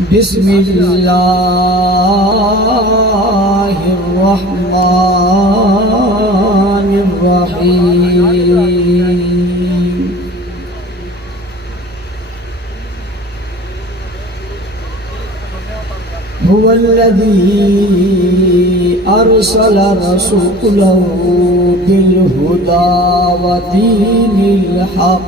بسم اللہ الرحمن الرحیم هو الذی ارسل رسوله بالهدى ودین الحق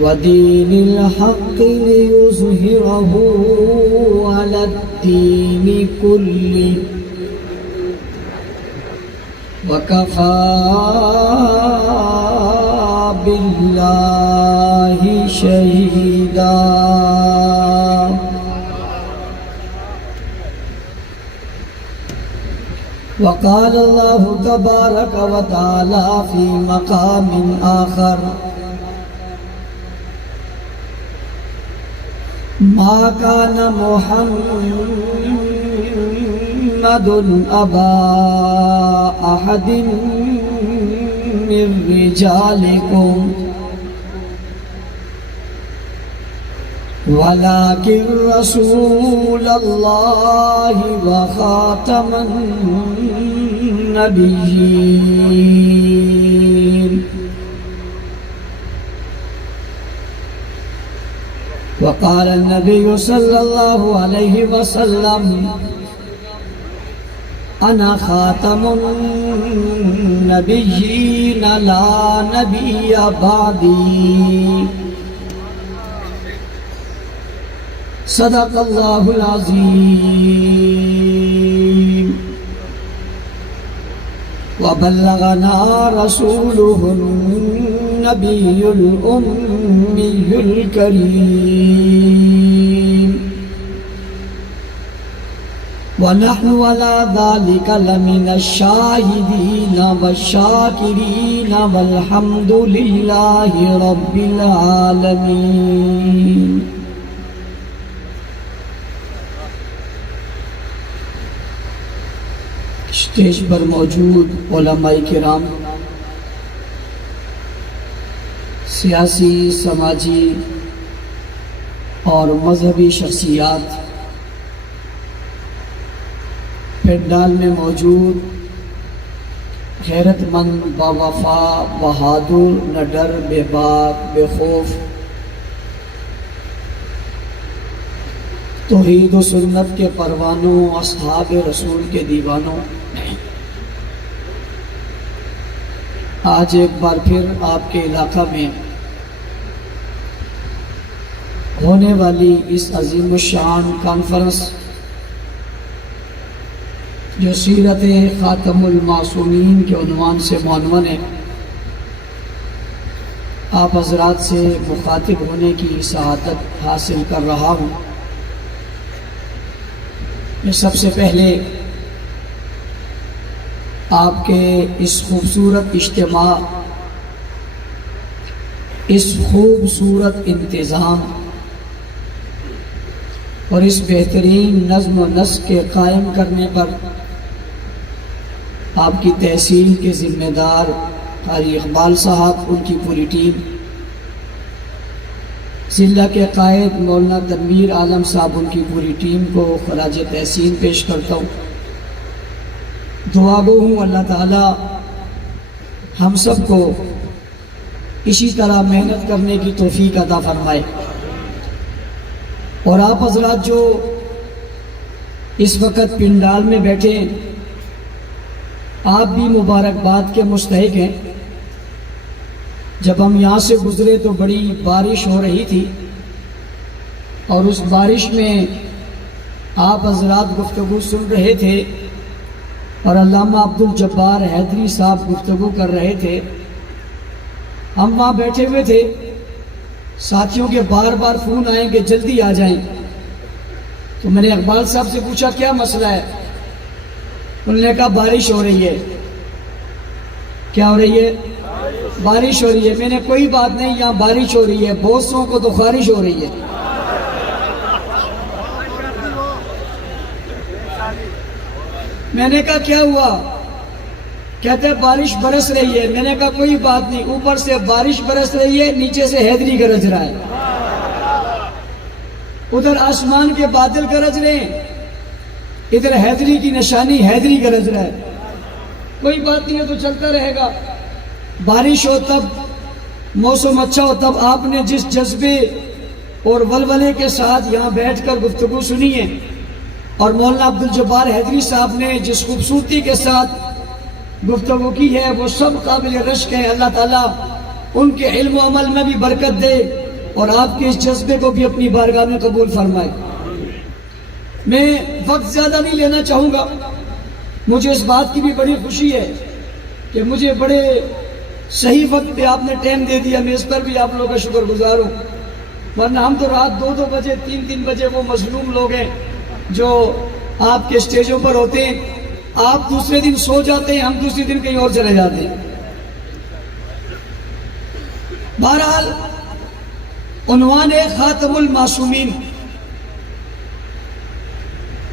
ودین الحق لیظہرہ علی الدین کلہ وکفی باللہ شہیدا وقال اللہ تبارک وتعالی فی مقام آخر ما كان محمد أبا أحد من رجالكم ولكن رسول الله وخاتم النبيين وقال النبي صلى الله عليه وسلم أنا خاتم النبيين لا نبي بعدي صدق الله العظيم وبلغنا رسوله النبي الأمي الكريم ونحن على ذلك لمن الشاهدين والشاكرين والحمد لله رب العالمين اسٹیج پر موجود علماء کرام، سیاسی، سماجی اور مذہبی شخصیات، پنڈال میں موجود غیرت مند، باوفا، بہادر، نہ ڈر، بے باک، بے خوف، توحید و سنت کے پروانوں، اصحاب رسول کے دیوانوں، آج ایک بار پھر آپ کے علاقہ میں ہونے والی اس عظیم الشان کانفرنس جو سیرت خاتم المعصومین کے عنوان سے معنون ہے، آپ حضرات سے مخاطب ہونے کی سعادت حاصل کر رہا ہوں۔ میں سب سے پہلے آپ کے اس خوبصورت اجتماع، اس خوبصورت انتظام اور اس بہترین نظم و نسق کے قائم کرنے پر آپ کی تحصیل کے ذمہ دار قاری اقبال صاحب، ان کی پوری ٹیم، ضلع کے قائد مولانا تنویر عالم صاحب، ان کی پوری ٹیم کو خراج تحسین پیش کرتا ہوں۔ دعا گو ہوں اللہ تعالی ہم سب کو اسی طرح محنت کرنے کی توفیق عطا فرمائے، اور آپ حضرات جو اس وقت پنڈال میں بیٹھے ہیں، آپ بھی مبارکباد کے مستحق ہیں۔ جب ہم یہاں سے گزرے تو بڑی بارش ہو رہی تھی، اور اس بارش میں آپ حضرات گفتگو سن رہے تھے، اور علامہ عبدالجبار حیدری صاحب گفتگو کر رہے تھے۔ ہم وہاں بیٹھے ہوئے تھے، ساتھیوں کے بار بار فون آئیں کہ جلدی آ جائیں، تو میں نے اقبال صاحب سے پوچھا کیا مسئلہ ہے؟ انہوں نے کہا بارش ہو رہی ہے۔ کیا ہو رہی ہے؟ بارش ہو رہی ہے۔ میں نے کوئی بات نہیں، یہاں بارش ہو رہی ہے، بوسوں کو تو خارش ہو رہی ہے۔ میں نے کہا کیا ہوا؟ کہتے ہیں بارش برس رہی ہے. میں نے کہا کوئی بات نہیں, اوپر سے بارش برس رہی ہے, نیچے سے حیدری گرج رہا ہے. ادھر آسمان کے بادل گرج رہے ہیں, ادھر حیدری کی نشانی حیدری گرج رہا ہے. کوئی بات نہیں ہے, تو چلتا رہے گا. بارش ہو تب, موسم اچھا ہو تب. آپ نے جس جذبے اور ولولے کے ساتھ یہاں بیٹھ کر گفتگو سنی ہے, اور مولانا عبدالجبار حیدری صاحب نے جس خوبصورتی کے ساتھ گفتگو کی ہے, وہ سب قابل رشک ہے. اللہ تعالیٰ ان کے علم و عمل میں بھی برکت دے اور آپ کے اس جذبے کو بھی اپنی بارگاہ میں قبول فرمائے. میں وقت زیادہ نہیں لینا چاہوں گا. مجھے اس بات کی بھی بڑی خوشی ہے کہ مجھے بڑے صحیح وقت پہ آپ نے ٹائم دے دیا. میں اس پر بھی آپ لوگوں کا شکر گزار ہوں, ورنہ ہم تو رات 2 بجے 3 بجے وہ مظلوم لوگ ہیں جو آپ کے اسٹیجوں پر ہوتے ہیں. آپ دوسرے دن سو جاتے ہیں, ہم دوسرے دن کہیں اور چلے جاتے ہیں. بہرحال عنوان ہے خاتم المعصومین.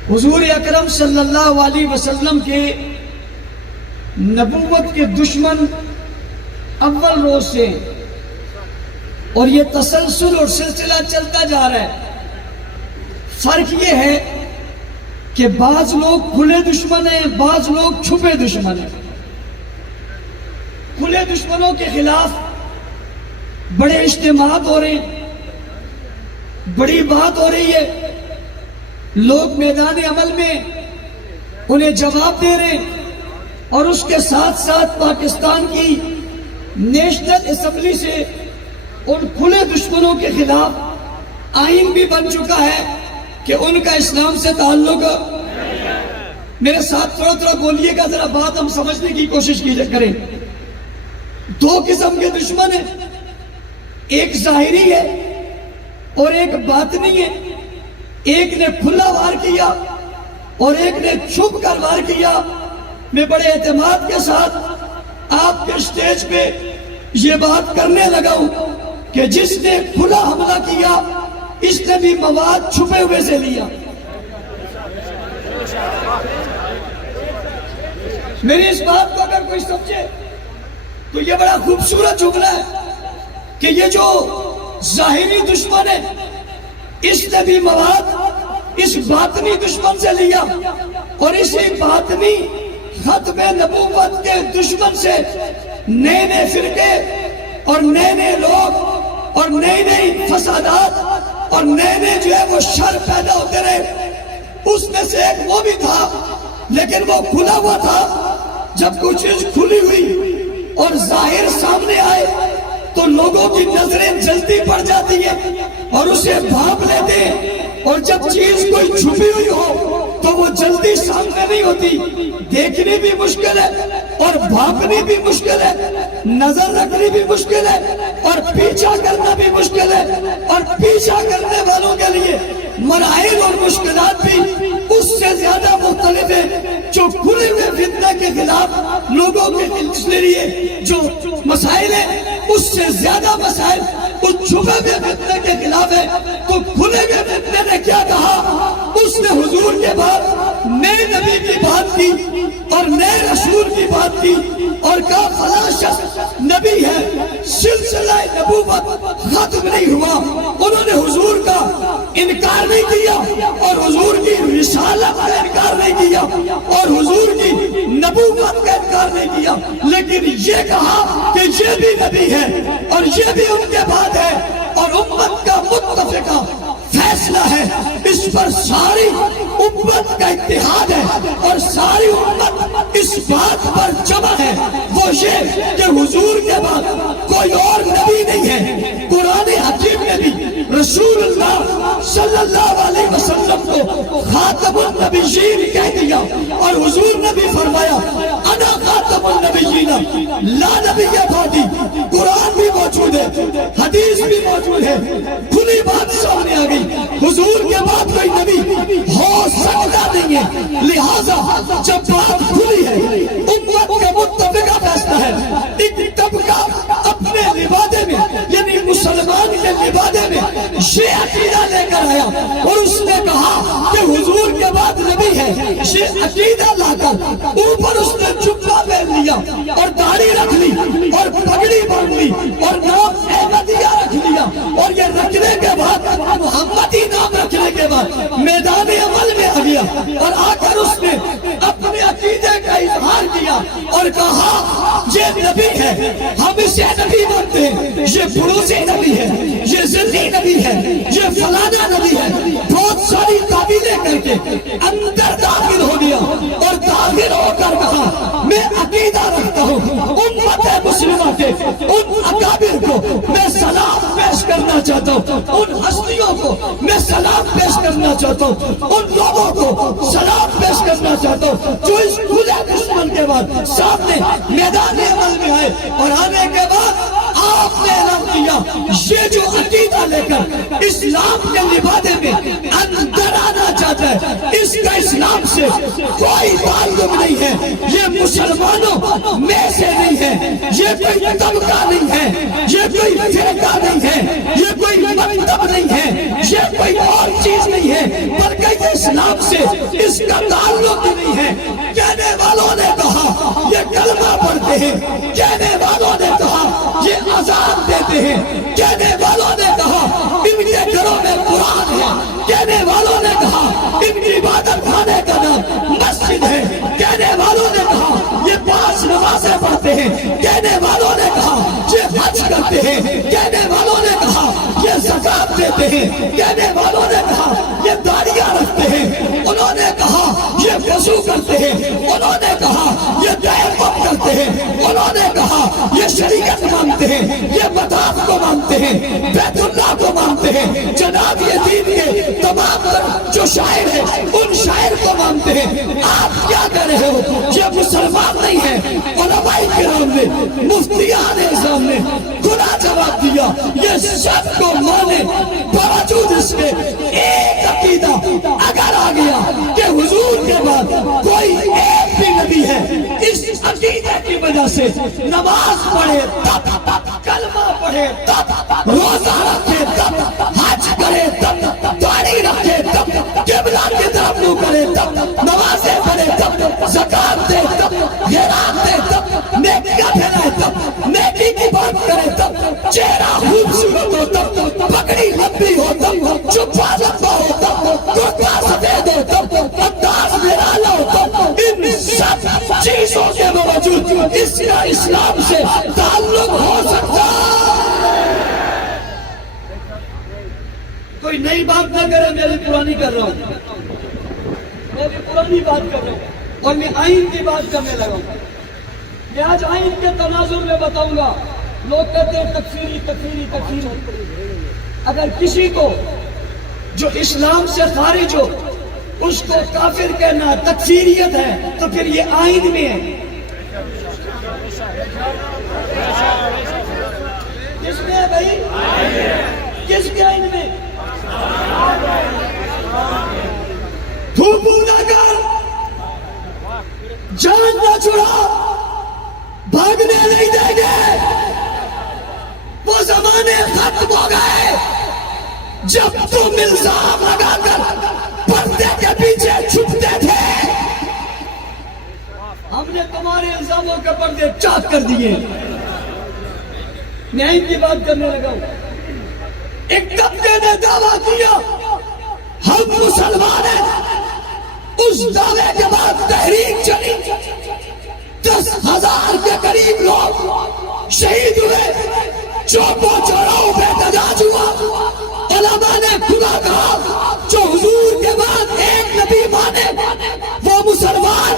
حضور اکرم صلی اللہ علیہ وسلم کے نبوت کے دشمن اول روز سے, اور یہ تسلسل اور سلسلہ چلتا جا رہا ہے. فرق یہ ہے کہ بعض لوگ کھلے دشمن ہیں, بعض لوگ چھپے دشمن ہیں. کھلے دشمنوں کے خلاف بڑے اجتماعات ہو رہے ہیں, بڑی بات ہو رہی ہے, لوگ میدان عمل میں انہیں جواب دے رہے ہیں, اور اس کے ساتھ ساتھ پاکستان کی نیشنل اسمبلی سے ان کھلے دشمنوں کے خلاف آئین بھی بن چکا ہے کہ ان کا اسلام سے تعلق. میرے ساتھ تھوڑا بولیے گا, ذرا بات ہم سمجھنے کی کوشش کریں. 2 قسم کے دشمن ہیں, ایک ظاہری ہے اور ایک باطنی ہے. ایک نے کھلا وار کیا اور ایک نے چھپ کر وار کیا. میں بڑے اعتماد کے ساتھ آپ کے اسٹیج پہ یہ بات کرنے لگا ہوں کہ جس نے کھلا حملہ کیا اس نے بھی مواد چھپے ہوئے سے لیا. میری اس بات کو اگر کوئی سمجھے تو یہ بڑا خوبصورت جملہ ہے کہ یہ جو ظاہری دشمن ہے اس نے بھی مواد اس باطنی دشمن سے لیا, اور اسی باطنی ختم نبوت کے دشمن سے نئے فرقے اور نئے لوگ اور نئی فسادات اور نئے جو ہے وہ شر پیدا ہوتے رہے. اس میں سے ایک وہ بھی تھا, لیکن وہ کھلا ہوا تھا. جب کوئی چیز کھلی ہوئی اور ظاہر سامنے آئے تو لوگوں کی نظریں جلدی پڑ جاتی ہیں اور اسے بھانپ لیتے ہیں, اور جب چیز کوئی چھپی ہوئی ہو تو وہ جلدی سامنے نہیں ہوتی. دیکھنی بھی مشکل ہے اور بھانپنی بھی مشکل ہے, نظر رکھنی بھی مشکل ہے, اور پیچھا کرنا بھی مشکل ہے. اور پیچھا کرنے والوں کے لیے مراحل اور مشکلات بھی اس سے زیادہ مختلف ہیں. جو کھلے ہوئے فتنہ کے خلاف لوگوں کے لیے جو مسائل ہیں اس سے زیادہ مسائل اس چھپے ہوئے فتنہ کے خلاف ہے. تو کھلے ہوئے فتنہ نے کیا کہا؟ اس نے حضور کے بعد نئے نبی کی بات کی اور نئے رسول کی بات کی, اور کہا فلاں شخص نبی ہے, سلسلہ نبوت ختم نہیں ہوا. انہوں نے حضور کا انکار نہیں کیا اور حضور کی رسالت کا انکار نہیں کیا اور حضور کی نبوت کا انکار نہیں کیا, لیکن یہ کہا کہ یہ بھی نبی ہے اور یہ بھی ان کے بعد ہے, اور امت کا متفقہ فیصلہ ہے. اس پر ساری امت کا اتحاد ہے اور ساری امت اس بات پر جمع ہے, وہ یہ کہ حضور کے بعد کوئی اور نبی نہیں ہے. قرآن حکیم نے بھی رسول اللہ صلی اللہ علیہ وسلم کو خاتم النبیین کہہ دیا, اور حضور نے بھی فرمایا انا خاتم النبیین لا نبی بعدی. قرآن بھی موجود ہے, حدیث بھی موجود ہے, کھلی بات سامنے آ گئی. حضور کے بعد کوئی نبی ہو سکتا نہیں ہے, لہذا جب بات کھلی ہے امت کا متفقہ فیصلہ ہے. ایک طبقہ اپنے لبادے میں یعنی مسلمان کے لبادے میں یہ عقیدہ لے کر آیا اور اس نے کہا کہ حضور کے بعد نبی ہے. یہ عقیدہ لا کر اوپر اس نے جبہ پہن لیا اور داڑھی رکھ لی اور پگڑی باندھ لی اور نام احمدیہ رکھ لیا، اور یہ رکھنے کے بعد محمدی نام رکھنے کے بعد میدان عمل میں آ گیا اور آ کر اس نے اپنے عقیدے کا اظہار کیا اور کہا یہ نبی ہے، ہم اسے نبی مانتے ہیں، یہ بروزی نبی ہے، یہ ذلی نبی ہے، یہ فلانا نبی ہے، بہت ساری تعبیریں کر کے اندر داخل ہو گیا اور داخل ہو کر کہا میں عقیدہ رکھتا ہوں امت مسلمہ کے ان اکابر کو میں سلام پیش کرنا چاہتا ہوں، ان ہستیوں کو میں سلام پیش کرنا چاہتا ہوں، ان لوگوں کو سلام پیش کرنا چاہتا ہوں جو اس کھلے دشمن کے بعد سامنے میدان عمل میں آئے، اور آنے کے بعد آپ نے اعلان کیا یہ جو عقیدہ لے کر اسلام کے لبادے میں اندر آنا چاہتا ہے اس کا اسلام سے کوئی تعلق نہیں ہے، یہ مسلمانوں میں سے نہیں ہے، یہ کوئی طبقہ نہیں ہے، یہ کوئی فرقہ نہیں ہے، یہ کوئی مکتب نہیں ہے، یہ کوئی اور چیز نہیں ہے، بلکہ یہ اسلام سے اس کا تعلق نہیں ہے۔ کہنے والوں نے کہا یہ کلمہ پڑھتے ہیں، کہنے والوں نے کہا یہ اذان دیتے ہیں، کہنے والوں نے کہا ان کے گھروں میں قرآن ہے، کہنے والوں نے کہا ان کی عبادت خانے کا نام مسجد ہے، کہنے والوں نے کہا یہ 5 نمازیں پڑھتے ہیں، کہنے والوں نے کہا یہ حج کرتے ہیں، کہنے والوں نے کہا یہ زکات دیتے ہیں، کہنے والوں نے کہا یہ داڑیاں رکھتے ہیں، انہوں نے کہا یہ وضو کرتے ہیں، انہوں نے کہا یہ تیمم کرتے ہیں، انہوں نے کہا یہ شریعت مانتے ہیں، یہ مذہب کو مانتے ہیں، بیت اللہ کو مانتے ہیں، جناب یہ دین کے تمام جو شاعر ہیں ان شاعر کو مانتے ہیں۔ آپ کیا کر رہے ہو؟ یہ مسلمان نہیں ہے۔ علماء کرام نے مفتیان اعظام نے کھلا جواب دیا یہ سب کو مانے باوجود اس کے ایک عقیدہ اگر آ گیا کہ حضور کے بعد کوئی ایک بھی نبی ہے، اس عقیدے کی وجہ سے نماز پڑھے تب، کلمہ پڑھے تب، روزہ رکھے تب، حج کرے تب، داڑھی رکھے تب، قبلہ کی طرف منہ کرے تب، نمازیں پڑھے تب، زکات دے تب، خیرات دے تب، نیکیاں پھیلائے تب، نیکی کی بات کرے تب، چہرہ خوبصورت ہو تب، پگڑی لمبی ہو تب، جبہ لمبا ہو تب، کرتا سفید ہو تب، انداز نرالا ہو تب، ان سب چیزوں کے باوجود اس کا اسلام سے تعلق ہو سکتا۔ کوئی نئی بات نہ کرے، میں بھی پرانی کر رہا ہوں، میں بھی پرانی بات کر رہا ہوں اور میں آئین کی بات کرنے لگا ہوں۔ میں آج آئین کے تناظر میں بتاؤں گا، لوگ کہتے ہیں تکفیری تکفیری تکفیری۔ اگر کسی کو جو اسلام سے خارج ہو اس کو کافر کہنا تکفیریت ہے تو پھر یہ آئین میں ہے۔ کس میں ہے بھائی؟ کس کے آئین میں؟ تھوپو نہ کر، جان نہ چھڑا، بھاگنے نہیں دیں گے۔ وہ زمانے ختم ہو گئے جب تم الزام لگا کر پردے کے پیچھے چھپتے تھے۔ ہم نے تمہارے الزاموں کے پردے چاک کر دیے۔ میں ان کی بات کرنے لگا ہوں۔ ایک طبقے نے دعویٰ کیا ہم مسلمان ہیں، اس دعوے کے بعد تحریک چلی، 10,000 کے قریب لوگ شہید ہوئے، چوکوں چوراہوں پہ احتجاج ہوا۔ علماء نے کھلا کہا جو حضور کے بعد ایک نبی مانے وہ مسلمان۔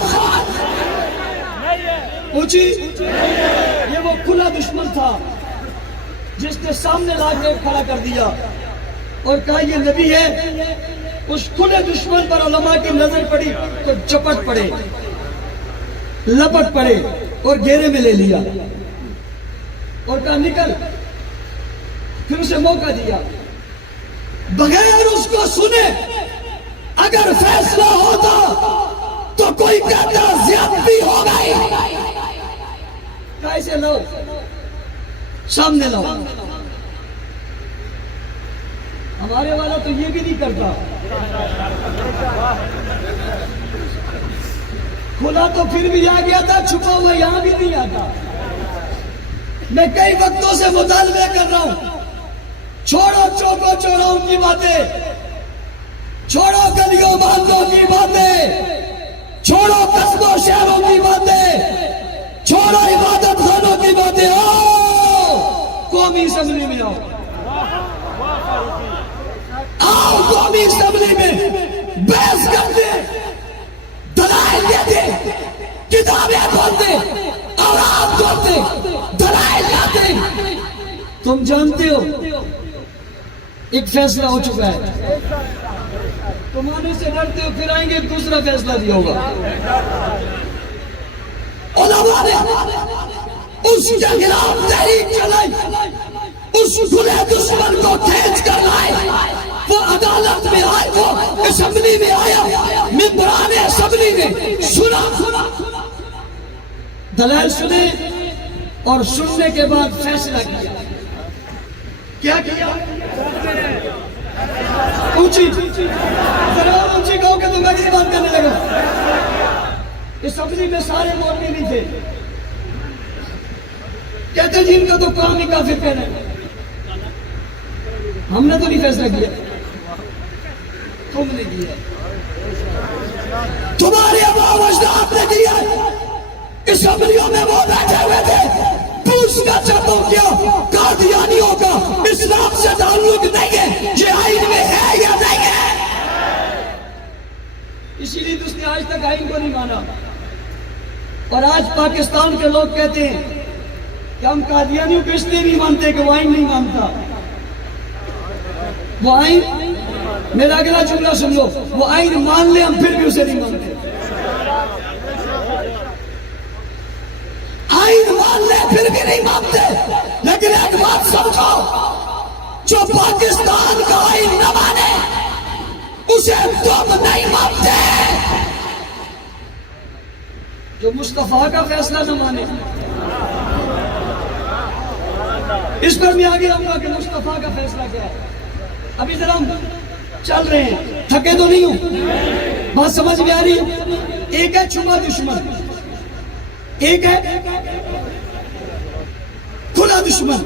پوچھی یہ وہ کھلا دشمن تھا جس نے سامنے لا کے کھڑا کر دیا اور کہا یہ نبی ہے۔ اس کھلے دشمن پر علماء کی نظر پڑی تو چپٹ پڑے، لپٹ پڑے اور گھیرے میں لے لیا اور کہا نکل۔ پھر اسے موقع دیا بغیر اس کو سنے اگر فیصلہ ہوتا تو کوئی کہتا زیادتی ہو گئی، کیسے لو سامنے لاؤ۔ ہمارے والا تو یہ بھی نہیں کرتا۔ کھلا تو پھر بھی آ گیا تھا، چھپا ہوا یہاں بھی نہیں آتا۔ میں کئی وقتوں سے مطالبے کر رہا ہوں، چھوڑو چوکو چوراہوں کی باتیں، چھوڑو گلیوں محلوں کی باتیں، چھوڑو قصبوں شہروں کی باتیں، چھوڑو عبادت خانوں کی باتیں، آؤ قومی اسمبلی میں آؤ، آؤ قومی اسمبلی میں بحث کرتے، دلائل دیتے، کتابیں کھولتے، اوراد کھولتے، دلائل لاتے۔ تم جانتے ہو ایک فیصلہ ہو چکا ہے، تم آنے سے ڈرتے ہو، پھر آئیں گے دوسرا فیصلہ بھی ہوگا۔ علماء نے اس کے خلاف تحریک چلائی، اس کھلے دشمن کو کھینچ کر لائے، وہ عدالت میں آئے، وہ اسمبلی میں آیا، ممبران اسمبلی میں سنا، دلائل سنے اور سننے کے بعد فیصلہ کیا۔ کیا کیا؟ اونچی ذرا اونچی کہو کہ تم اگلی بات کرنے لگا۔ اسمبلی میں سارے مولوی نہیں تھے، کہتے جن کا تو کام ہی کافر کہنا ہے۔ ہم نے تو نہیں فیصلہ کیا، تم نے کیا، تمہارے اباء و اجداد نے کیا۔ اسمبلیوں میں وہ بیٹھے ہوئے تھے، پوچھنا چاہتا ہوں کیا قادیانیوں کا اسلام سے تعلق نہیں ہے؟ یہ آئین میں ہے یا نہیں ہے؟ اسی لیے اس نے آج تک آئین کو نہیں مانا، اور آج پاکستان کے لوگ کہتے ہیں کہ ہم قادیانیوں کو اس لیے نہیں مانتے کہ وہ آئین نہیں مانتا۔ وہ آئین، میرا اگلا جملہ سن لو، وہ آئین مان لے ہم پھر بھی اسے نہیں مانتے۔ آئین مان لے پھر بھی نہیں مانتے، لیکن ایک بات سمجھو، جو پاکستان کا آئین نہ مانے اسے تم نہیں مانتے، جو مصطفیٰ کا فیصلہ نہ مانے۔ اس پر میں آگے آؤں گا کہ مصطفیٰ کا فیصلہ کیا ہے۔ ابھی ذرا ہم چل رہے ہیں، تھکے تو نہیں ہوں، بات سمجھ میں آ رہی ہے؟ ایک ہے چھپا دشمن، ایک ہے کھلا دشمن۔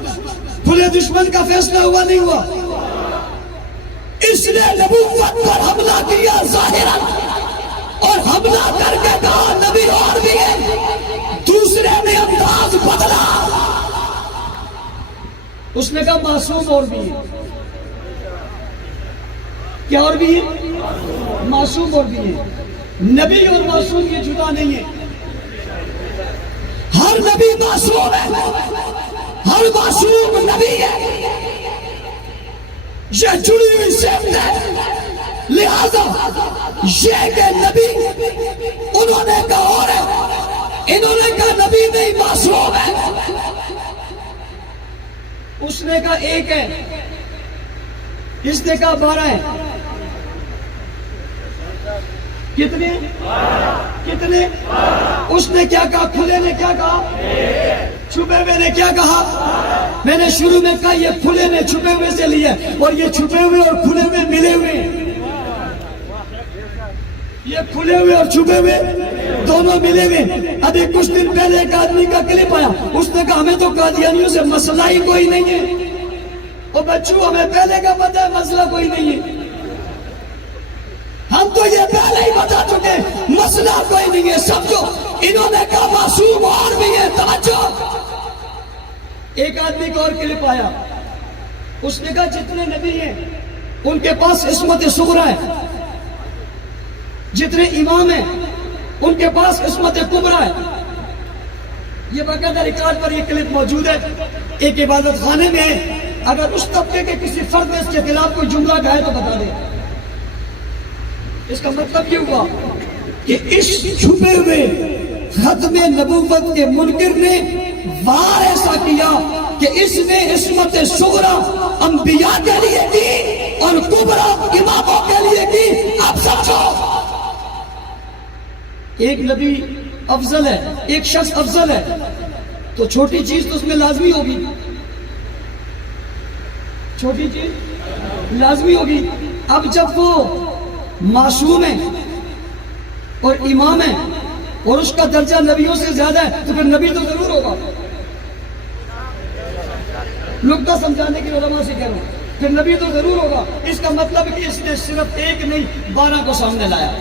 کھلے دشمن کا فیصلہ ہوا نہیں ہوا، اس نے نبوت پر حملہ کیا ظاہراً، اور حملہ کر کے کہا نبی اور بھی ہے، دوسرے نے انداز بدلا، اس نے کہا معصوم اور بھی ہے۔ کیا اور بھی ہے؟ معصوم اور بھی ہے۔ نبی اور معصوم یہ جدا نہیں ہے، ہر نبی معصوم ہے، ہر معصوم نبی ہے، یہ جڑی ہوئی صفت ہے۔ لہذا یہ کہ نبی انہوں نے کہا اور ہے، انہوں نے کہا نبی نہیں معصوم ہے، اس نے کہا ایک ہے، اس نے کہا 12 ہے۔ کتنے؟ کتنے؟ اس نے کیا کہا؟ کھلے نے کیا کہا؟ چھپے ہوئے نے کیا کہا؟ میں نے شروع میں کہا یہ کھلے نے چھپے ہوئے سے لیا، اور یہ چھپے ہوئے اور کھلے ہوئے ملے ہوئے، یہ کھلے ہوئے اور چھپے ہوئے دونوں ملے ہوئے۔ ابھی کچھ دن پہلے ایک آدمی کا کلپ آیا، اس نے کہا ہمیں تو قادیانیوں سے مسئلہ ہی کوئی نہیں ہے۔ اور بچوں ہمیں پہلے کا پتہ ہے مسئلہ کوئی نہیں ہے، ہم تو یہ پہلے ہی بتا چکے مسئلہ کوئی نہیں ہے، سمجھو۔ انہوں نے کہا معصوم اور بھی ہے، توجہ۔ ایک آدمی کا اور کلپ آیا، اس نے کہا جتنے نبی ہیں ان کے پاس عصمت صغریٰ ہے، جتنے امام ہیں ان کے پاس عصمت کبریٰ ہے۔ یہ باقاعدہ ریکارڈ پر یہ کلپ موجود ہے، ایک عبادت خانے میں ہے، اگر اس طبقے کے کسی فرد نے اس کے خلاف کوئی جملہ کہا ہے تو بتا دیں۔ اس کا مطلب یہ ہوا کہ اس چھپے ہوئے ختم نبوت کے منکر نے وار ایسا کیا کہ اس نے عصمت صغریٰ انبیاء کے لیے کی اور کبریٰ اماموں کے لیے کی۔ اب سمجھو، ایک نبی افضل ہے، ایک شخص افضل ہے، تو چھوٹی چیز تو اس میں لازمی ہوگی، چھوٹی چیز لازمی ہوگی۔ اب جب وہ معصوم ہیں اور امام ہیں اور اس کا درجہ نبیوں سے زیادہ ہے تو پھر نبی تو ضرور ہوگا. نقطہ سمجھانے کی علماء سے کہہ رہا ہوں, پھر نبی تو ضرور ہوگا. اس کا مطلب کہ اس نے صرف ایک نہیں 12 کو سامنے لایا,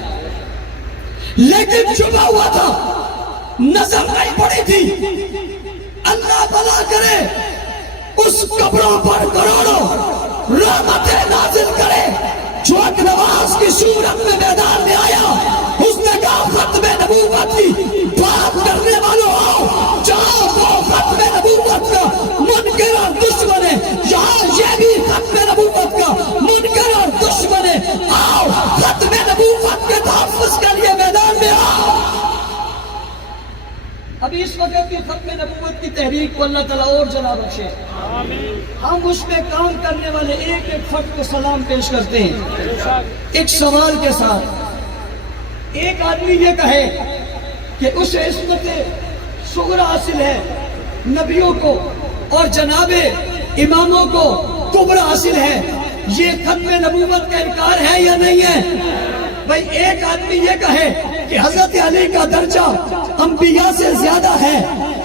لیکن چھپا ہوا تھا, نظر نہیں پڑی تھی. اللہ بھلا کرے اس قبروں پر کروڑوں رحمتیں نازل کرے. جو ایک نواز کی صورت میں میدان میں آیا, اس نے کہا ختم نبوت کی بات کرنے والوں آؤ, جہاں وہ ختم نبوت کا منکر اور دشمن ہے, یہاں یہ بھی ختم نبوت کا منکر اور دشمن ہے. آؤ ختم نبوت کے تحفظ کے لیے میدان میں آؤ. ابھی اس وقت کی ختم نبوت کی تحریک کو اللہ تعالیٰ اور جلا بخشے. ہم اس میں کام کرنے والے ایک ایک فرد کو سلام پیش کرتے ہیں ایک سوال کے ساتھ. ایک آدمی یہ کہے کہ اسے عصمت صغری حاصل ہے نبیوں کو اور جناب اماموں کو کبری حاصل ہے, یہ ختم نبوت کا انکار ہے یا نہیں ہے؟ بھائی ایک آدمی یہ کہے کہ حضرت علی کا درجہ انبیاء سے زیادہ ہے,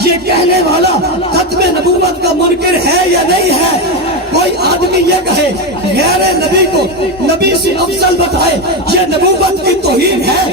یہ کہنے والا ختم نبوت کا منکر ہے یا نہیں ہے؟ کوئی آدمی یہ کہے غیر نبی کو نبی سے افضل بتائے, یہ نبوت کی توہین ہے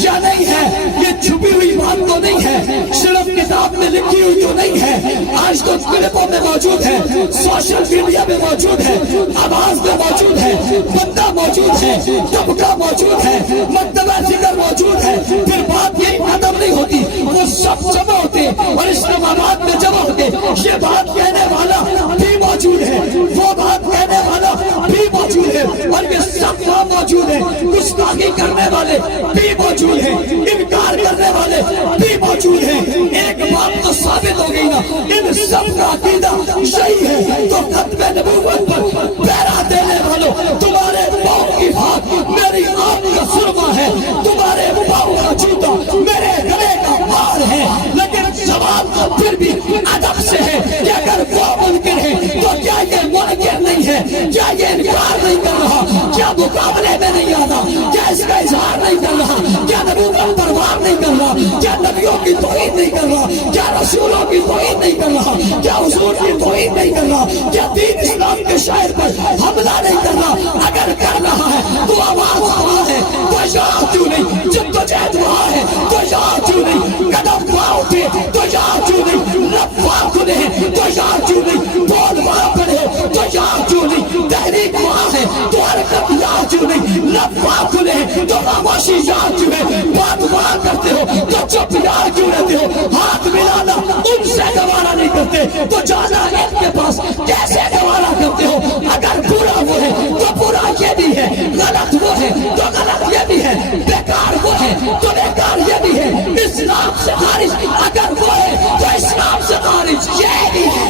یا نہیں ہے؟ یہ چھپی ہوئی بات تو نہیں ہے, صرف کتاب میں لکھی ہوئی تو نہیں ہے, آج تو کلپوں میں موجود ہے, سوشل میڈیا میں موجود ہے, آواز میں موجود ہے, بندہ موجود ہے, طبقہ موجود ہے, مکتبہ ذکر موجود ہے. پھر بات یہی ختم نہیں ہوتی, وہ سب جمع ہوتے اور اسلام آباد میں جمع ہوتے. یہ بات کہنے والا بھی موجود ہے, وہ بات کہنے والا بھی موجود ہے, اور یہ سب وہاں موجود ہے. گستاخی کرنے والے بھی موجود ہیں, انکار کرنے والے بھی موجود ہیں. ایک بات تو ثابت ہو گئی نا, ان سب کا عقیدہ صحیح ہے. تو ختم نبوت پر پہرا دینے والوں, تمہارے پاؤں کی بات میری آنکھ کا سرما ہے, تمہارے پاؤں کا جوتا میرے گلے کا ہار ہے. لیکن سوال پھر بھی ادب سے ہے کہ اگر وہ منکر ہے تو کیا یہ منکر نہیں ہے؟ کیا یہ انکار نہیں کر رہا؟ کیا مقابلے میں نہیں آتا؟ کیا اس کا اظہار نہیں کر رہا؟ کیا نبوت پر وار نہیں کر رہا؟ کیا نبیوں کی توہین نہیں کر رہا؟ کیا رسولوں کی توہین نہیں کر رہا؟ کیا حضور کی توہین نہیں کر رہا؟ کیا دین اسلام کے شاعر پر حملہ نہیں کر رہا؟ اگر کر رہا ہے تو آواز وہاں ہے تو یہاں کیوں نہیں؟ جب تو جہد وہاں ہے تو یہاں کیوں نہیں؟ قدم وہاں اٹھے تو یہاں کیوں نہیں؟ لب وہاں کھلے تو یہاں کیوں نہیں؟ بول وہاں پڑے تو یہاں کیوں نہیں؟ تحریک وہاں ہے تو حرکت یہاں کیوں نہیں؟ لب وہاں کھلے تو خاموشی یہاں کیوں ہے؟ بات وہاں کرتے ہو تو چپ یہاں کیوں رہتے ہو؟ ہاتھ ملانا ان سے گوارا نہیں کرتے تو جانا ان کے پاس کیسے گوارا کرتے ہو؟ اگر برا وہ ہے تو برا یہ بھی ہے, غلط وہ ہے تو غلط یہ بھی ہے, بیکار وہ ہے تو بیکار یہ بھی ہے, اسلام سے خارج اگر وہ ہے تو اسلام سے خارج یہ بھی ہے.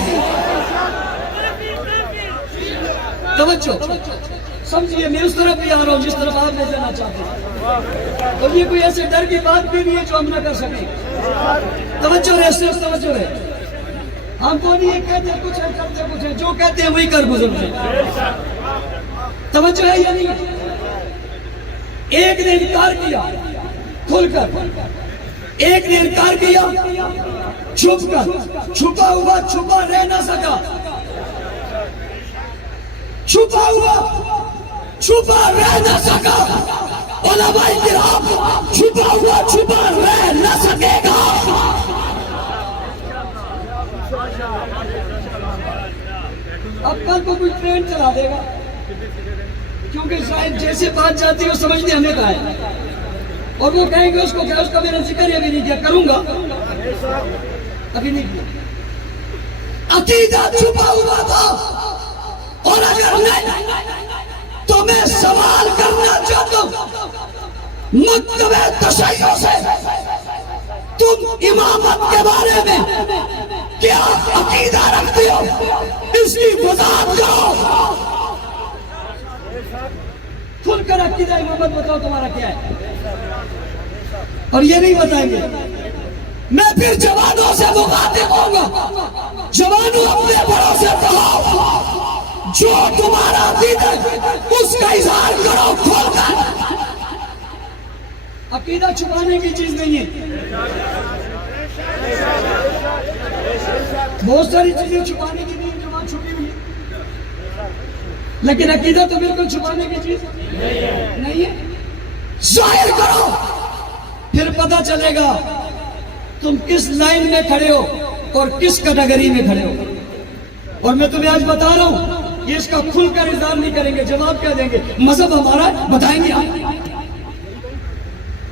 توجہ سمجھیے, میں اس طرف بھی آ رہا ہوں جس طرف آپ لے جانا چاہتے ہیں, اور یہ کوئی ایسے ڈر کی بات بھی نہیں ہے جو ہم نہ کر سکیں. توجہ رہے, صرف توجہ رہے. ہم کو نہیں یہ کہتے کچھ ہے کرتے کچھ ہے, جو کہتے ہیں وہی کر گزرتے ہیں. توجہ ہے یا نہیں؟ ایک نے انکار کیا کھل کر, ایک نے انکار کیا چھپ کر, چھپا ہوا چھپا رہ نہ سکا, چھپا ہوا چھپا رہ نہ سکا. علماء کرام, چھپا ہوا چھپا رہ نہ سکے گا. اب کل کو کوئی ٹرین چلا دے گا, کیونکہ شاید جیسے بات جاتی ہے وہ سمجھتے ہمیں کہا ہے, اور وہ کہیں گے اس کو کیا, اس کا میرا ذکر ابھی نہیں کیا, کروں گا ابھی نہیں کیا. عقیدہ چھپا ہوا تھا, اور اگر نہیں تو میں سوال کرنا چاہتا ہوں مکتبہ تشیع سے, تم امامت کے بارے میں کیا عقیدہ رکھتے ہو؟ اس کی وضاحت کرو. کھل کر عقیدہ امامت بتاؤ تمہارا کیا ہے, اور یہ نہیں بتائیں گے. میں پھر جوانوں سے مخاطب ہوں گا, جوانوں اپنے بڑوں سے کہو جو تمہارا عقیدہ اس کا اظہار کرو کھول کر. عقیدہ چھپانے کی چیز نہیں ہے. بہت ساری چیزیں چھپانے کی نہیں جو وہاں چھپی ہوئی ہے، لیکن عقیدہ تو بالکل چھپانے کی چیز نہیں ہے. ظاہر کرو، پھر پتہ چلے گا تم کس لائن میں کھڑے ہو اور کس کیٹیگری میں کھڑے ہو. اور میں تمہیں آج بتا رہا ہوں، یہ اس کا کھل کر اظہار نہیں کریں گے. جواب کیا دیں گے؟ مذہب ہمارا ہے، بتائیں گے ہم.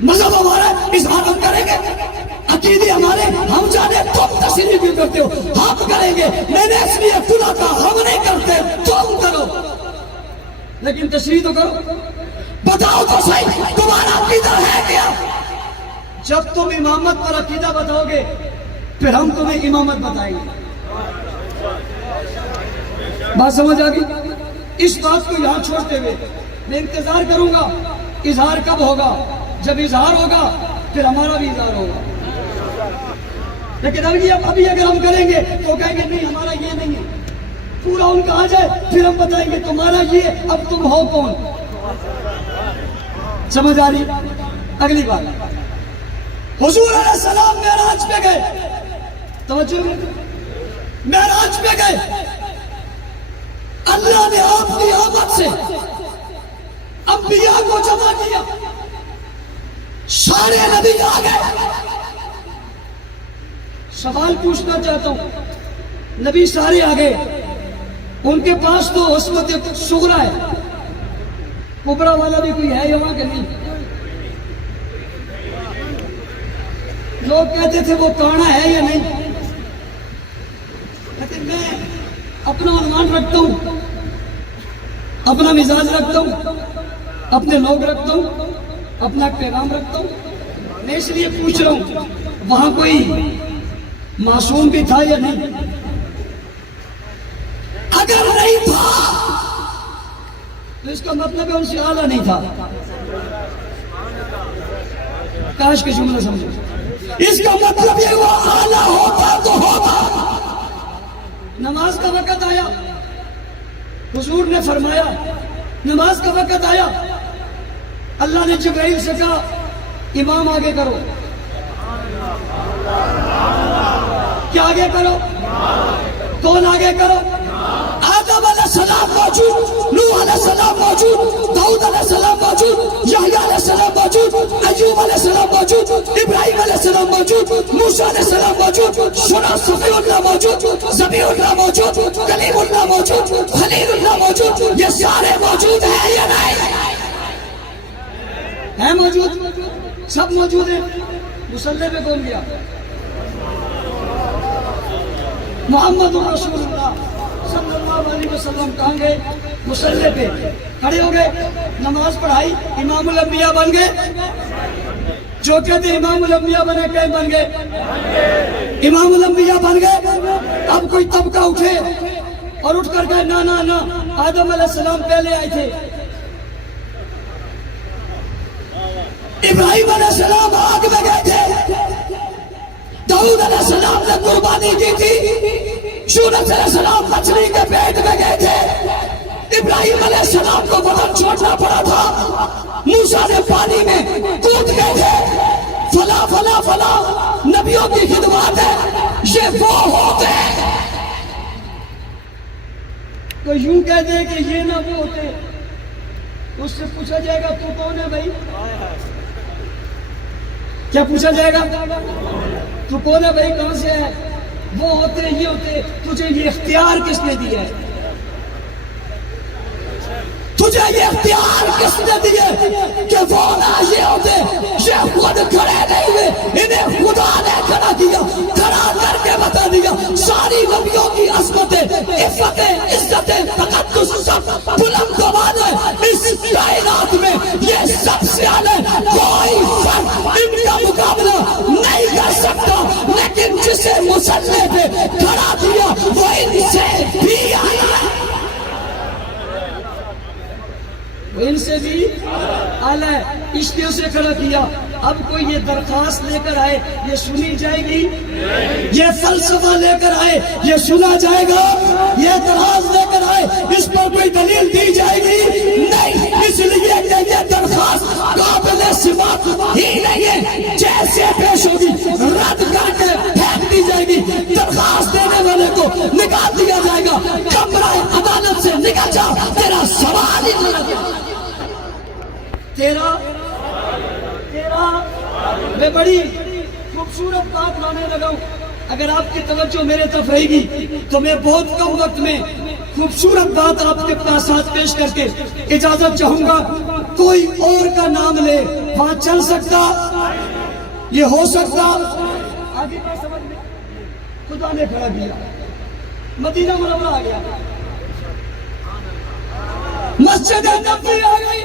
مذہب ہمارا ہے، اظہار ہم کریں گے. عقیدے ہمارے، ہم جانے تم تشریح کیوں کرتے ہو، ہم کریں گے. میں نے اس لیے کھلا کہا ہم نہیں کرتے، تم کرو، لیکن تشریح تو کرو. بتاؤ تو صحیح تمہارا عقیدہ ہے کیا؟ جب تم امامت پر عقیدہ بتاؤ گے پھر ہم تمہیں امامت بتائیں گے. بات سمجھ آ گئی؟ اس بات کو یہاں چھوڑتے ہوئے میں انتظار کروں گا اظہار کب ہوگا. جب اظہار ہوگا پھر ہمارا بھی اظہار ہوگا. لیکن ابھی اگر ہم کریں گے تو کہیں گے نہیں ہمارا یہ نہیں ہے. پورا ان کا آ جائے پھر ہم بتائیں گے تمہارا یہ، اب تم ہو کون. سمجھ آ رہی؟ اگلی بات، حضور علیہ السلام معراج پہ گئے. توجہ، معراج پہ گئے. اللہ نے آپ کی آمد سے انبیاء کو جمع کیا. سارے نبی آ گئے. سوال پوچھنا چاہتا ہوں، نبی سارے آ گئے، ان کے پاس تو عصمت صغرا ہے، کبرا والا بھی کوئی ہے یہاں کہ نہیں؟ لوگ کہتے تھے وہ کانا ہے یا نہیں. لیکن میں اپنا عنوان رکھتا ہوں، اپنا مزاج رکھتا ہوں، اپنے لوگ رکھتا ہوں، اپنا پیغام رکھتا ہوں. میں اس لیے پوچھ رہا ہوں وہاں کوئی معصوم بھی تھا یا نہیں؟ اگر نہیں تھا تو اس کا مطلب ہے ان سے اعلیٰ نہیں تھا. کاش کے جملہ سمجھو. اس کا مطلب یہ وہ اعلیٰ ہوتا تو ہوتا. نماز کا وقت آیا، حضور نے فرمایا نماز کا وقت آیا. اللہ نے جبرائیل سے کہا امام آگے کرو. کیا آگے کرو؟ کون آگے کرو؟ آدم علیہ السلام موجود، نوح علیہ السلام موجود، داؤد علیہ السلام موجود، یحییٰ علیہ السلام موجود، ایوب علیہ السلام موجود، ابراہیم علیہ السلام موجود، موسیٰ علیہ السلام موجود، صفی اللہ موجود، ذبیح اللہ موجود، کلیم اللہ موجود، خلیل اللہ موجود. یہ سارے موجود ہیں یا نہیں؟ ہیں موجود، سب موجود ہیں. مصلی پہ کون گیا؟ محمد رسول اللہ صلی اللہ علیہ وسلم. کہاں گئے؟ مصلی پہ کھڑے ہو گئے، نماز پڑھائی، امام الانبیاء بن گئے. جو کہتے امام الانبیاء بنے کہیں بن گئے؟ امام الانبیاء بن گئے. اب کوئی طبقہ اٹھے اور اٹھ کر کہے نا نا نا آدم علیہ السلام پہلے آئے تھے، ابراہیم علیہ السلام آگ میں گئے تھے، داؤد علیہ السلام نے قربانی کی تھی، یونس علیہ السلام مچھلی کے پیٹ میں گئے تھے، ابراہیم علیہ السلام کو بدن چھوڑنا پڑا تھا، موسیٰ نے پانی میں کود گئے تھے. فلا فلا فلا نبیوں کی خدمات ہے، یہ وہ ہوتے ہیں. تو یوں کہہ دے کہ یہ نہ وہ ہوتے. اس سے پوچھا جائے گا تو کون ہے بھائی؟ کیا پوچھا جائے گا؟ تو کون ہے بھائی، کہاں سے ہے؟ وہ ہوتے یہ ہوتے. تجھے یہ اختیار کس نے دیا ہے؟ تجھے یہ اختیار کس نے دیے کہ وہ نہ یہ ہوتے؟ یہ خود کھڑے نہیں ہوئے، انہیں خدا نے کھڑا کیا، کھڑا کر کے بتا دیا ساری نبیوں کی عظمتیں، عفتیں، عزتیں، تقدس سب بلند آواز ہے اس کائنات میں. یہ سب سے اعلیٰ، کوئی فرد ان کا مقابلہ نہیں کر سکتا. لیکن جسے مصلی پہ کھڑا کیا وہ ان سے بھی اعلیٰ ہے، ان سے بھی اعلیٰ ہے. اس لیے اسے کھڑا کیا. اب کوئی یہ درخواست لے کر آئے یہ سنی جائے گی؟ یہ فلسفہ لے کر آئے یہ سنا جائے گا؟ یہ اعتراض لے کر آئے اس پر کوئی دلیل دی جائے گی؟ نہیں، اس لیے کہ یہ درخواست قابل سماعت ہی نہیں ہے، جیسے پیش ہوگی رد کر کے پھینک دی جائے گی، درخواست دینے والے کو نکال دیا جائے گا، کمرہ عدالت سے نکل جا، تیرا سوال ہی غلط ہے۔ تیرا میں بڑی خوبصورت بات لانے لگا ہوں، اگر آپ کی توجہ میرے طرف رہے گی تو میں بہت کم وقت میں خوبصورت بات آپ کے پاس ساتھ پیش کر کے اجازت چاہوں گا۔ کوئی اور کا نام لے وہاں چل سکتا، یہ ہو سکتا؟ آگے بات سمجھ میں خدا نے کھڑا کیا، مدینہ منورہ آ گیا، مسجد نبوی آ گئی،